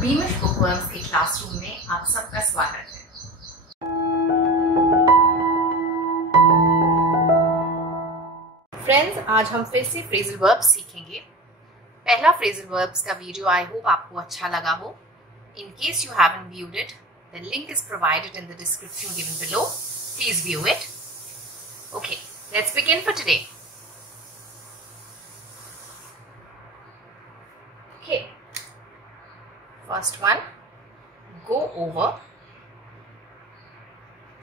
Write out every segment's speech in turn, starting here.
बीमिश bookworms के classroom में आप सबका स्वागत है। फ्रेंड्स, आज हम फिर से फ्रेजल वर्ब्स सीखेंगे। पहला फ्रेजल वर्ब्स का वीडियो आई होप आपको अच्छा लगा हो। In case you haven't viewed it, the link is provided in the description given below. Please view it. Okay, let's begin for today. Okay, first one, go over,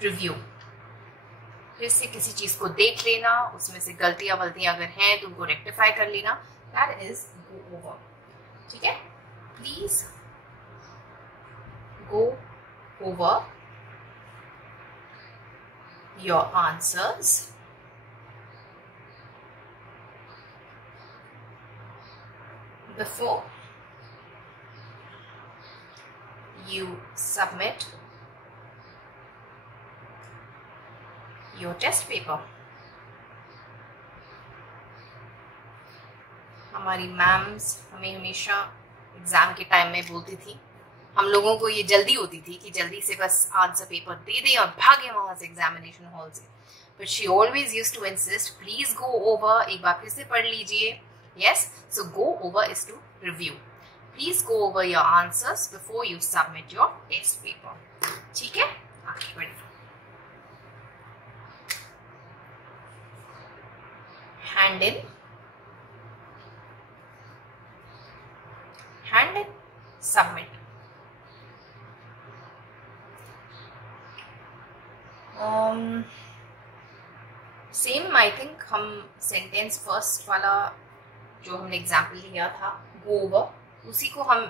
review. फिर से किसी चीज को देख लेना, उसमें से गलतियां वलतियां अगर हैं तो उनको रेक्टिफाई कर लेना, that is go over. ठीक है, please go over your answers before you submit your test paper. हमारी मैम्स हमें हमेशा एग्जाम के टाइम में बोलती थी, हम लोगों को ये जल्दी होती थी कि जल्दी से बस आंसर पेपर दे दें और भागे वहां से एग्जामिनेशन हॉल से, but she always used to insist please go over, एक बार फिर से पढ़ लीजिए. Yes, so go over is to review. Please go over your answers before you submit your test paper. ठीक है, आगे बढ़िए. Hand in, hand in, submit. Same I think हम सेंटेंस फर्स्ट वाला जो हमने एग्जाम्पल लिया था गो ओवर, उसी को हम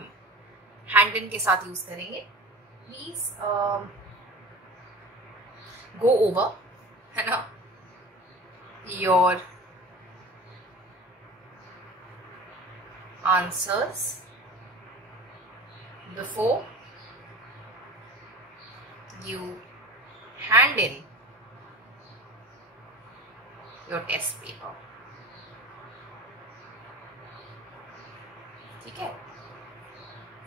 हैंड इन के साथ यूज करेंगे. प्लीज गो ओवर, है ना, your answers before you hand in your test paper. ठीक है,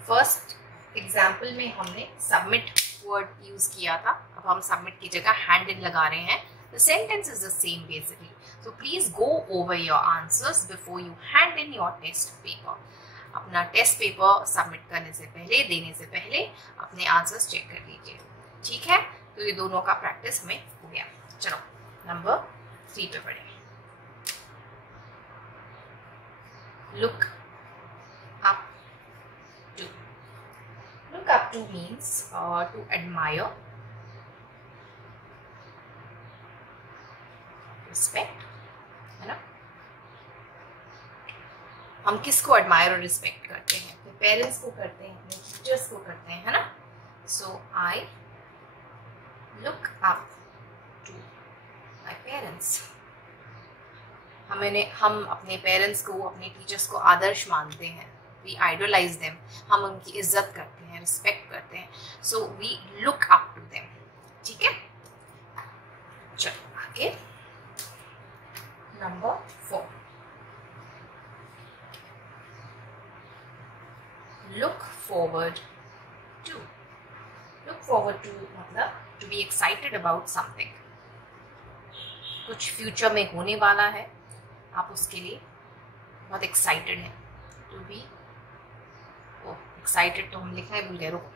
फर्स्ट एग्जाम्पल में हमने सबमिट वर्ड यूज किया था, अब हम सबमिट की जगह हैंड इन लगा रहे हैं. The sentence is the same basically. So please go over your answers before you hand in your test paper. अपना टेस्ट पेपर सबमिट करने से पहले, देने से पहले अपने आंसर्स चेक कर लीजिए. ठीक है, तो ये दोनों का प्रैक्टिस में हो गया. चलो नंबर 3 पे पढ़े. Look up to. Look up to means to admire, respect, है ना. हम किसको एडमायर और रिस्पेक्ट करते हैं? अपने पेरेंट्स को करते हैं, अपने टीचर्स को करते हैं, है ना. सो आई look up to my parents. हम अपने पेरेंट्स को, अपने टीचर्स को आदर्श मानते हैं. We idolize them. हम उनकी इज्जत करते हैं, रिस्पेक्ट करते हैं. So we look up to them. ठीक है, चलो आगे. Number 4. Look forward to. Look forward to मतलब to be excited about something. कुछ फ्यूचर में होने वाला है, आप उसके लिए बहुत एक्साइटेड हैं. To be एक्साइटेड तो हम लिखना है भूल गए, रुको,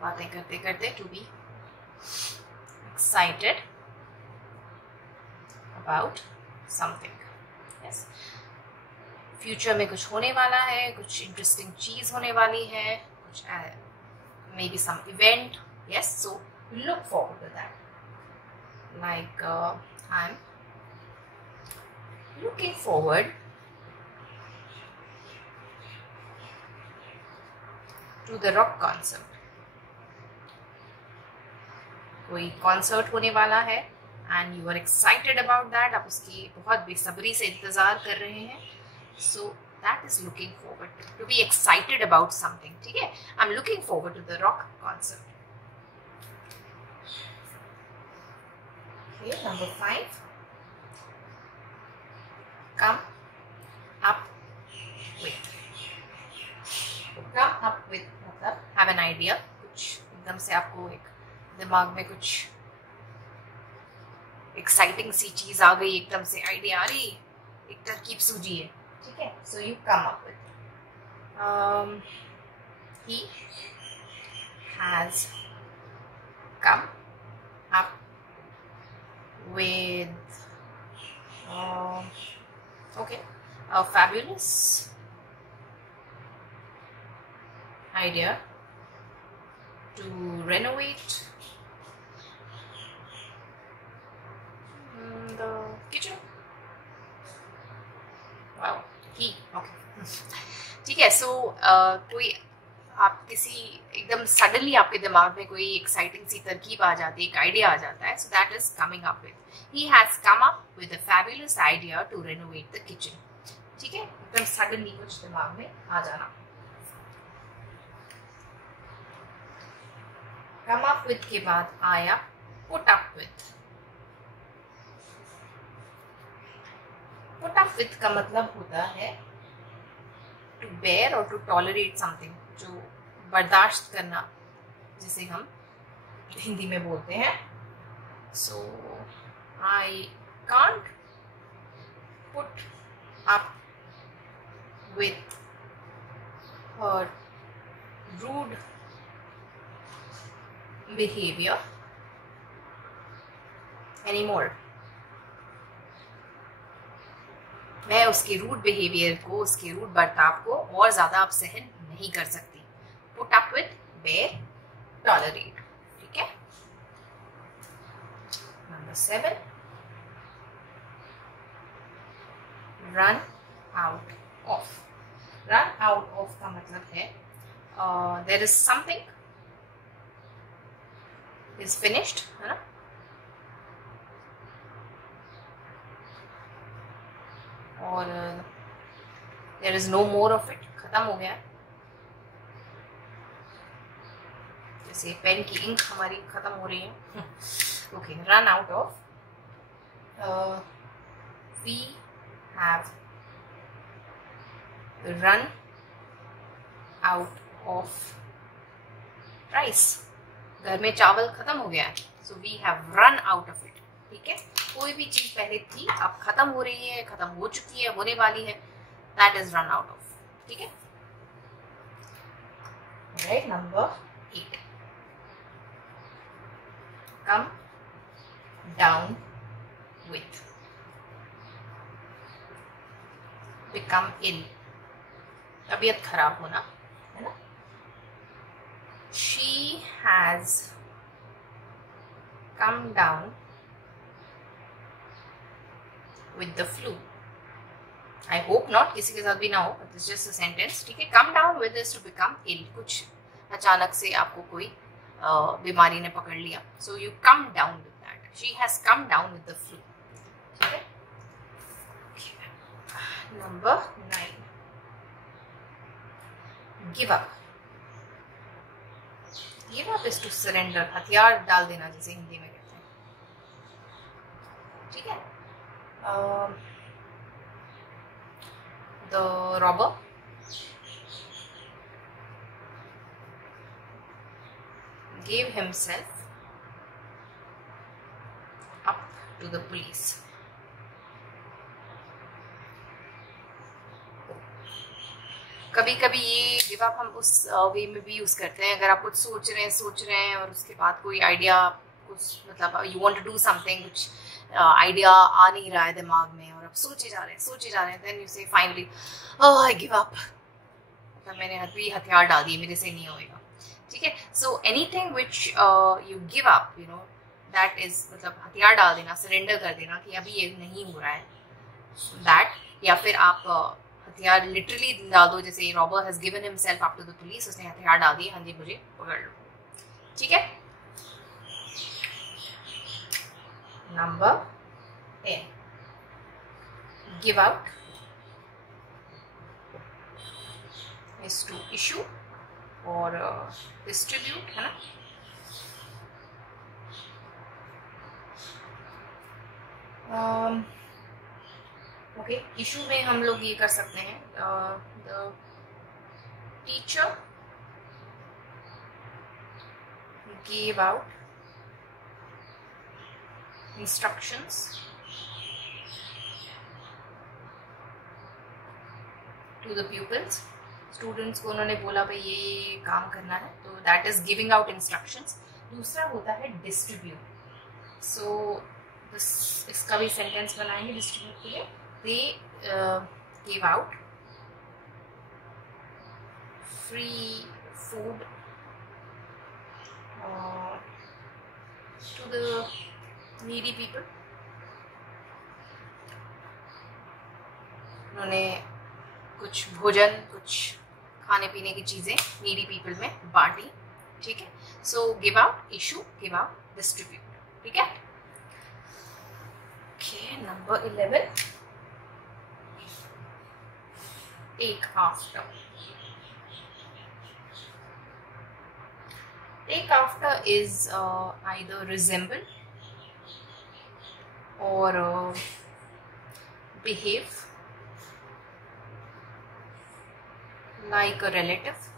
बातें करते करते. To be excited about something. Yes. Future में कुछ होने वाला है, कुछ इंटरेस्टिंग चीज होने वाली है, कुछ maybe some event. Yes, so look forward to that. Like I'm looking forward to the rock concert. कोई कॉन्सर्ट होने वाला है and you are excited about that. आप उसकी बहुत बेसब्री से इंतजार कर रहे हैं. So that is looking forward to be excited about something. ठीक है, I'm looking forward to the rock concert. Okay, number 5. Come up with. Come up with मतलब हैव एन आइडिया, कुछ एकदम से आपको एक दिमाग में कुछ एक्साइटिंग सी चीज आ गई, एकदम से आइडिया आ रही, एक तरकीब सूझी है, ठीक है. So you come up with he has come up with okay, a fabulous idea to renovate the kitchen. Wow, he okay. ठीक है. सो कोई आप किसी एकदम सडनली आपके दिमाग में कोई एक्साइटिंग सी तरकीब आ जाती है, एक आइडिया आ जाता है. So that is coming up with. He has come up with a fabulous idea to renovate the kitchen. ठीक है, एकदम सडनली कुछ दिमाग में आ जाना. कम अप विद के बाद आया put up with. Put up with का मतलब होता है टू बेयर और टू टॉलरेट समथिंग, जो बर्दाश्त करना, जिसे हम हिंदी में बोलते हैं. So I can't put up with her rude behaviour anymore. मैं उसके रूड बिहेवियर को, उसके रूड बर्ताव को और ज्यादा अब सहन नहीं कर सकती. Put up with, bear, tolerate. ठीक है. Number 7, run out of. Run out of का मतलब है there is something is finished, है ना. और there is no more of it, खत्म हो गया. जैसे पेन की इंक हमारी खत्म हो रही है. Okay, run out of. We have run out of rice. घर में चावल खत्म हो गया है. So we have run out of it. ठीक है, कोई भी चीज पहले थी अब खत्म हो रही है, खत्म हो चुकी है, होने वाली है, that is run out of. ठीक है. Right. Number 8, come down with. Become ill, तबीयत खराब होना, है ना. She has come down with the flu. I hope not, किसी के साथ भी ना हो, but it's just a sentence. ठीक है. come down with is to become ill. कुछ अचानक से आपको कोई बीमारी ने पकड़ लिया. So you come down with that. She has come down with the flu. ठीक है. Number 9, give up. Give up is to surrender. हथियार डाल देना, जिसे हिंदी में कहते हैं. ठीक है. The robber gave himself up to the police. कभी कभी ये गिव अप हम उस वे में भी यूज करते हैं. अगर आप कुछ सोच रहे हैं और उसके बाद कोई आइडिया, कुछ मतलब you want to do something, कुछ आइडिया आ नहीं रहा है दिमाग में और आप सोचे जा रहे हैं, देन यू से finally oh I give up. मतलब मैंने हथियार डाल दिए, मेरे से नहीं होएगा. ठीक है. So anything which you give up, you know, that is मतलब हथियार डाल देना, सरेंडर कर देना कि अभी ये नहीं हो रहा है, दैट. या फिर आप हथियार लिटरली डाल दो, जैसे robber has given himself up to the police. उसने हथियार डाल दिए, हाँ जी मुझे पकड़ लो. ठीक है. Number 10, give out is to issue or distribute, है ना. ओके, इशू में हम लोग ये कर सकते हैं, teacher gave out instructions to the pupils. Students को उन्होंने बोला भाई ये काम करना है, तो that is giving out instructions. दूसरा होता है डिस्ट्रीब्यूट. सो इसका भी सेंटेंस बनाएंगे डिस्ट्रीब्यूट के लिए. They give out free food to the needy people. उन्होंने कुछ भोजन, कुछ खाने पीने की चीजें नीडी पीपल में बांटी. ठीक है. So give out, issue, give out, distribute. ठीक है. Okay, number 11, take after. Take after is either resemble or behave like a relative.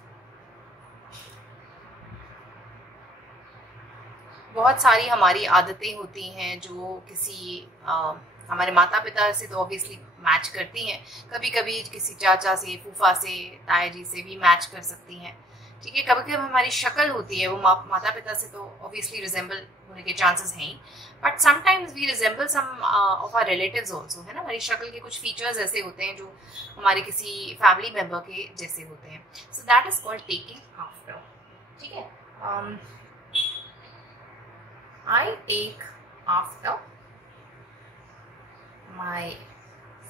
बहुत सारी हमारी आदतें होती हैं जो किसी हमारे माता पिता से तो ऑब्वियसली मैच करती हैं. कभी कभी किसी चाचा से, फूफा से, ताया जी से भी मैच कर सकती हैं. ठीक है. कभी कभी हमारी शक्ल होती है वो माता पिता से तो ऑब्वियसली रिजेंबल होने के चांसेस हैं ही, but sometimes we resemble some of our relatives also, है ना. हमारी शक्ल के कुछ फीचर्स ऐसे होते हैं जो हमारे किसी फैमिली मेंबर के जैसे होते हैं. So that is called taking after. ठीक है. I take after my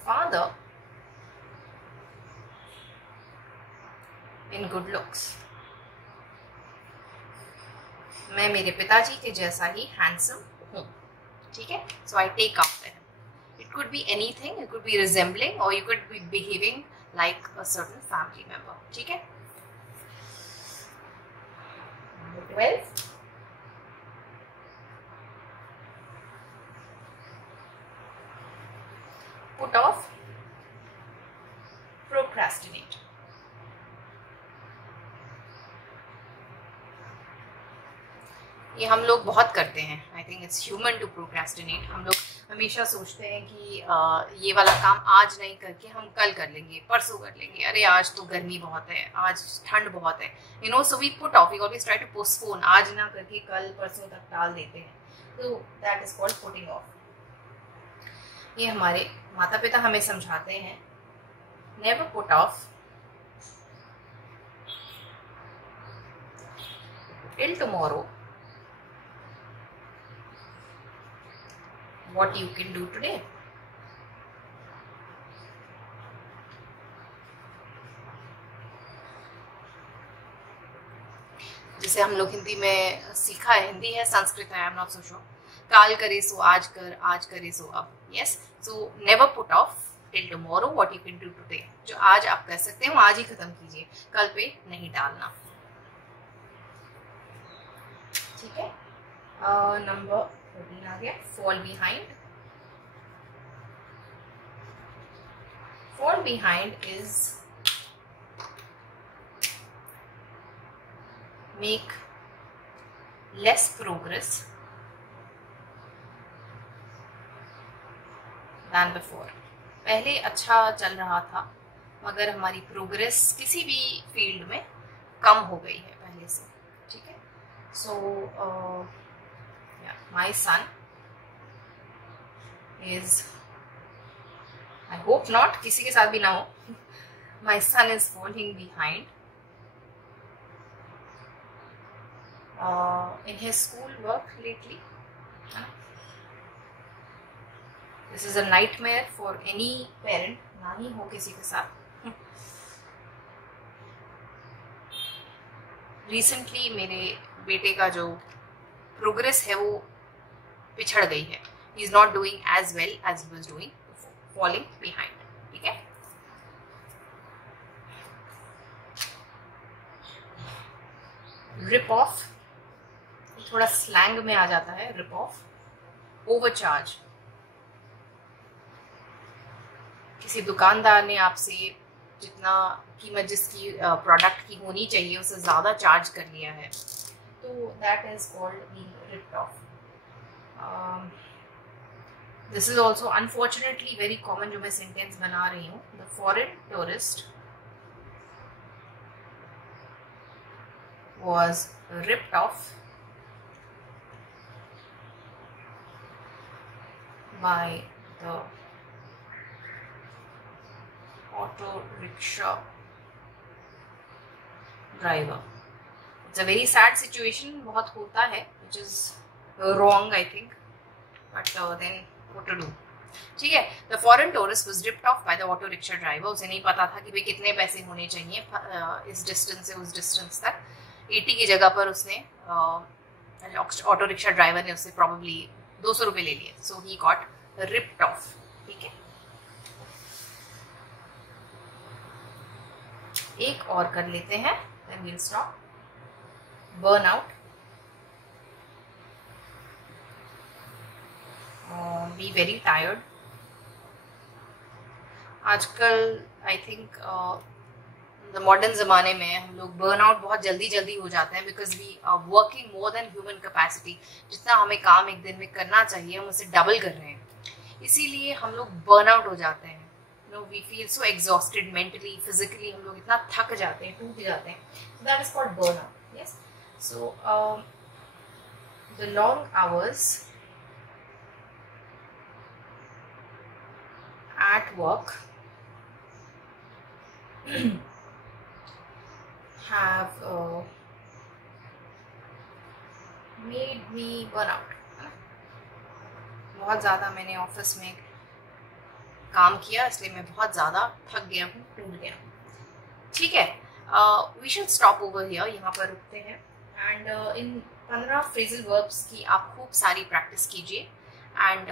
father in good looks. मैं मेरे पिताजी के जैसा ही हैंडसम हूँ. ठीक है. So I take after him. It could be anything. It could be resembling और you could be behaving like a certain family member. ठीक है. 12, put off, procrastinate. ये हम लोग बहुत करते हैं. I think it's human to procrastinate. हम लोग हमेशा सोचते हैं कि ये वाला काम आज नहीं करके हम कल कर लेंगे, परसों कर लेंगे. अरे आज तो गर्मी बहुत है, आज ठंड बहुत है, you know. So we put off, we always try to postpone. आज ना करके कल परसों तक टाल देते हैं. तो that is called putting of. ये हमारे माता पिता हमें समझाते हैं, never put off till tomorrow what you can do today. जैसे हम लोग हिंदी में सीखा है, हिंदी है, संस्कृत है, I am not so sure. काल करे सो आज कर, आज करे सो अब. Yes. So never put off till tomorrow what you can do today. जो आज आप कर सकते हो आज ही खत्म कीजिए, कल पे नहीं डालना. ठीक है. नंबर 14 आ गया. Fall behind. Fall behind is make less progress than before. पहले अच्छा चल रहा था मगर हमारी प्रोग्रेस किसी भी फील्ड में कम हो गई है पहले से. ठीक है. सो my son is, I hope not, किसी के साथ भी ना हो, my son is falling behind in his school work lately. This is a nightmare for any parent. ना ही हो किसी के साथ. रिसेंटली मेरे बेटे का जो प्रोग्रेस है वो पिछड़ गई है. He is not doing as well as he was doing, falling behind. ठीक है. रिप ऑफ थोड़ा स्लैंग में आ जाता है. Rip off, overcharge. किसी दुकानदार ने आपसे जितना कीमत जिसकी प्रोडक्ट की होनी चाहिए उससे ज़्यादा चार्ज कर लिया है, तो that is called being ripped off. This is also unfortunately very common जो मैं सेंटेंस बना रही हूँ। The foreign tourist was ripped off by the auto rickshaw driver. It's a very sad situation, बहुत होता है, which is wrong I think, but then what to do। ठीक है, the foreign tourist was ripped off by the auto rickshaw driver. उसे नहीं पता था कि भाई कितने पैसे होने चाहिए इस डिस्टेंस से उस डिस्टेंस तक। 80 की जगह पर उसने ऑटो रिक्शा ड्राइवर ने उससे प्रॉब्ली 200 रुपये ले लिए, so he got ripped off. ठीक है, एक और कर लेते हैं, then we will stop. Burn out, be very tired. आजकल आई थिंक मॉडर्न ज़माने में हम लोग बर्न आउट बहुत जल्दी जल्दी हो जाते हैं, because we are working more than human capacity. जितना हमें काम एक दिन में करना चाहिए हम उसे डबल कर रहे हैं, इसीलिए हम लोग बर्न आउट हो जाते हैं। No, we feel so exhausted mentally, physically हम लोग इतना थक जाते हैं, टूट जाते हैं। So that is called burn out. Yes, so the long hours at work have made me burn out। बहुत ज़्यादा मैंने ऑफिस में काम किया, इसलिए मैं बहुत ज़्यादा थक गया हूँ, टूट गया हूँ। ठीक है, we should stop over here, यहाँ पर रुकते हैं। एंड इन 15 फ्रेजल वर्ब्स की आप खूब सारी प्रैक्टिस कीजिए and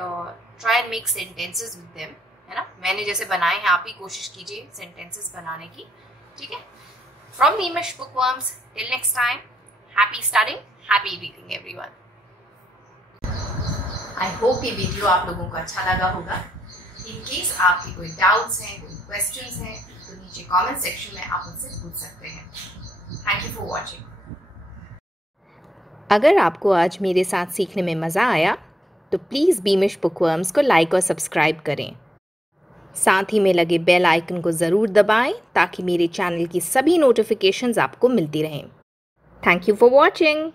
try and make sentences with them, है ना। मैंने जैसे बनाए हैं आप भी कोशिश कीजिए सेंटेंसेस बनाने की। ठीक है, from Beamish bookworms, till next time, happy studying, happy reading everyone. I hope ये वीडियो आप लोगों को अच्छा लगा होगा। इन केस आपके कोई डाउट्स हैं, कोई क्वेश्चंस हैं, तो नीचे कमेंट सेक्शन में आप मुझसे पूछ सकते हैं। Thank you for watching. अगर आपको आज मेरे साथ सीखने में मज़ा आया तो प्लीज़ बीमिश बुकवर्म्स को लाइक और सब्सक्राइब करें। साथ ही में लगे बेल आइकन को ज़रूर दबाएं ताकि मेरे चैनल की सभी नोटिफिकेशंस आपको मिलती रहें। Thank you for watching.